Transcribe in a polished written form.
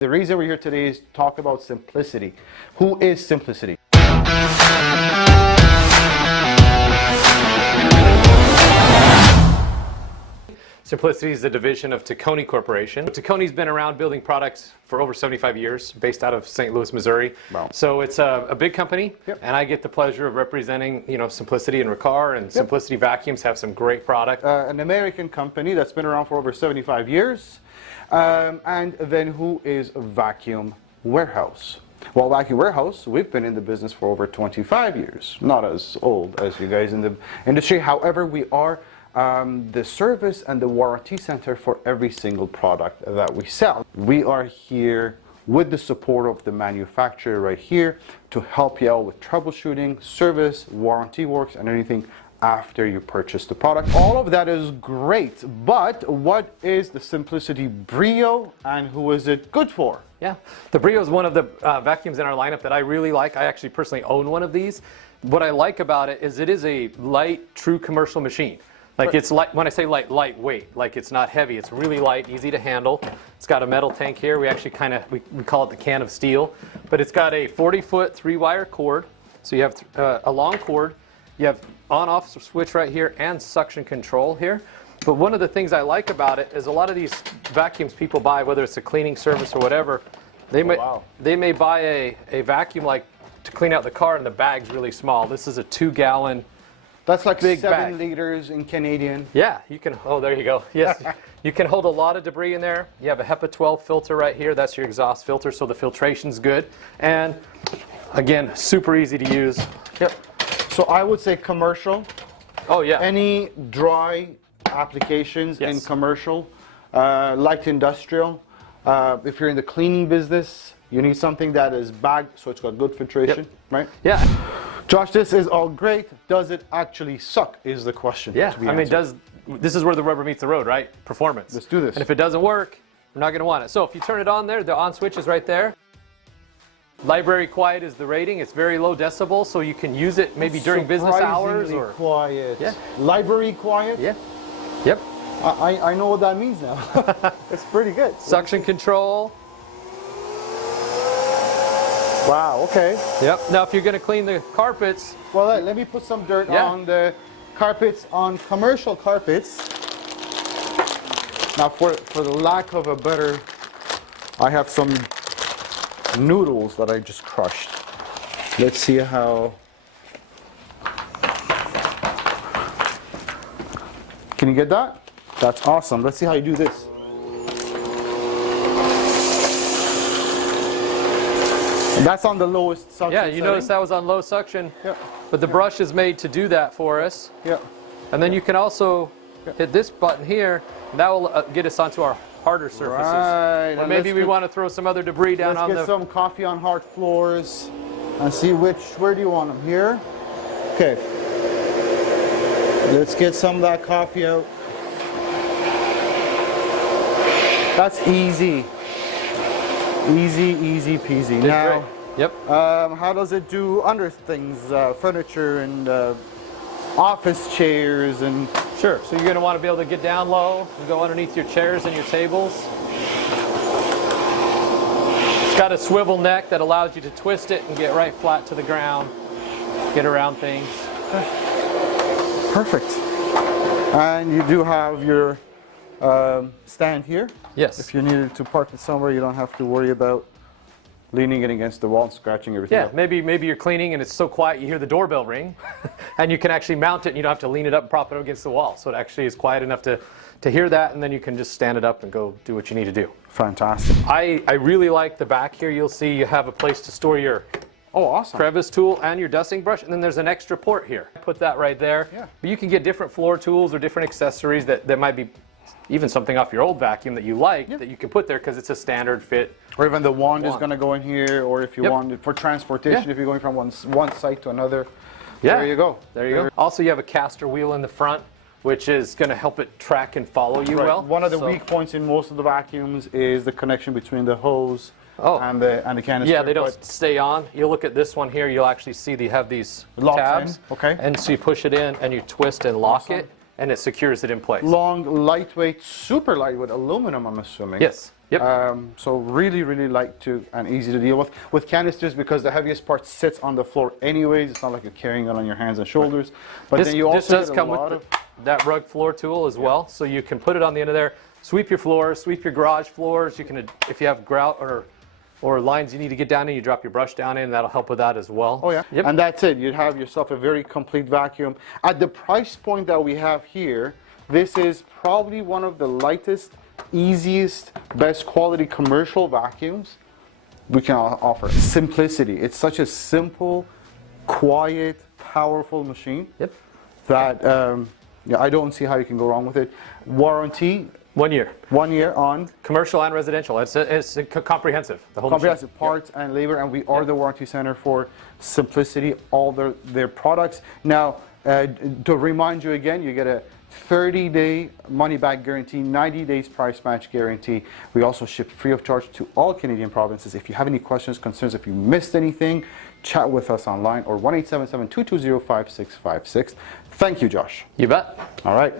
The reason we're here today is to talk about Simplicity. Who is Simplicity? Simplicity is a division of Tacony Corporation. Tacony's been around building products for over 75 years, based out of St. Louis, Missouri. Wow. So it's a big company, and I get the pleasure of representing, Simplicity and Riccar, and Simplicity vacuums have some great product. An American company that's been around for over 75 years. And then who is Vacuum Warehouse? Well, Vacuum Warehouse, we've been in the business for over 25 years. Not as old as you guys in the industry. However, we are the service and the warranty center for every single product that we sell. We are here with the support of the manufacturer right here to help you out with troubleshooting, service, warranty works, and anything after you purchase the product. All of that is great, but what is the Simplicity Brio and who is it good for? Yeah, the Brio is one of the vacuums in our lineup that I really like. I actually personally own one of these. What I like about it is a light, true commercial machine. Like it's light, when I say light, lightweight, like it's not heavy, it's really light, easy to handle. It's got a metal tank here. We actually we call it the can of steel, but it's got a 40-foot 3-wire cord. So you have a long cord, you have on-off switch right here and suction control here. But one of the things I like about it is a lot of these vacuums people buy, whether it's a cleaning service or whatever, they may buy a vacuum like to clean out the car and the bag's really small. This is a 2-gallon. That's like big 7 liters in Canadian. Yeah, you can, oh, there you go. Yes, you can hold a lot of debris in there. You have a HEPA 12 filter right here. That's your exhaust filter, so the filtration's good. And again, super easy to use. Yep. So I would say commercial. Oh, yeah. Any dry applications in commercial, light industrial. If you're in the cleaning business, you need something that is bagged so it's got good filtration, right? Yeah. Josh, this is all great. Does it actually suck is the question. Yeah, I mean, this is where the rubber meets the road, right? Performance. Let's do this. And if it doesn't work, we're not going to want it. So if you turn it on there, the on switch is right there. Library quiet is the rating. It's very low decibel, so you can use it maybe during business hours or quiet. Yeah. Library quiet. Yeah. Yep. I know what that means now. It's pretty good. Suction control. Wow. Okay. Yep. Now, if you're going to clean the carpets, well, let me put some dirt on the carpets, on commercial carpets. Now, for the lack of a better, I have some noodles that I just crushed. Let's see how. Can you get that? That's awesome. Let's see how you do this. And that's on the lowest suction. Yeah, you notice that was on low suction. Yeah. But the brush is made to do that for us. Yeah. And then you can also hit this button here, and that will get us onto our harder surfaces. Right. Or maybe we want to throw some other debris down on the... Let's get some coffee on hard floors and see where do you want them? Here? Okay. Let's get some of that coffee out. That's easy. Easy peasy. Now, yep. How does it do under things, furniture and office chairs and... Sure, so you're going to want to be able to get down low and go underneath your chairs and your tables. It's got a swivel neck that allows you to twist it and get right flat to the ground, get around things. Perfect. And you do have your stand here. Yes. If you needed to park it somewhere, you don't have to worry about leaning it against the wall and scratching everything up. Maybe you're cleaning and it's so quiet you hear the doorbell ring and you can actually mount it and you don't have to lean it up and prop it up against the wall. So it actually is quiet enough to hear that, and then you can just stand it up and go do what you need to do. Fantastic. I really like the back here. You'll see you have a place to store your crevice tool and your dusting brush, and then there's an extra port here. Put that right there. Yeah. But you can get different floor tools or different accessories that might be even something off your old vacuum that you like that you can put there because it's a standard fit. Or even the wand is going to go in here, or if you want it for transportation, if you're going from one site to another. Yeah. There you go. There you go. Also, you have a caster wheel in the front, which is going to help it track and follow you well. One of the weak points in most of the vacuums is the connection between the hose and the canister. Yeah, they don't stay on. You look at this one here, you'll actually see they have these tabs. Okay. And so you push it in and you twist and lock it, and it secures it in place. Long, lightweight, super lightweight aluminum, I'm assuming. Yes. Yep. So really, really light to and easy to deal with. With canisters, because the heaviest part sits on the floor anyways, it's not like you're carrying it on your hands and shoulders. But This, then you this also does get a come lot with of... that rug floor tool as well, so you can put it on the end of there, sweep your floors, sweep your garage floors. You can, if you have grout or lines you need to get down in, you drop your brush down in, that'll help with that as well. Oh yeah, Yep. and that's it. You'd have yourself a very complete vacuum. At the price point that we have here, this is probably one of the lightest, easiest, best quality commercial vacuums we can offer. Simplicity. It's such a simple, quiet, powerful machine. Yep. That yeah, I don't see how you can go wrong with it. Warranty, 1 year. 1 year on Commercial and residential. It's comprehensive. The whole comprehensive machine. parts and labor, and we are the warranty center for Simplicity, all their products. Now, to remind you again, you get a 30-day money-back guarantee, 90 days price match guarantee. We also ship free of charge to all Canadian provinces. If you have any questions, concerns, if you missed anything, chat with us online or 1-877-220-5656. Thank you, Josh. You bet. All right.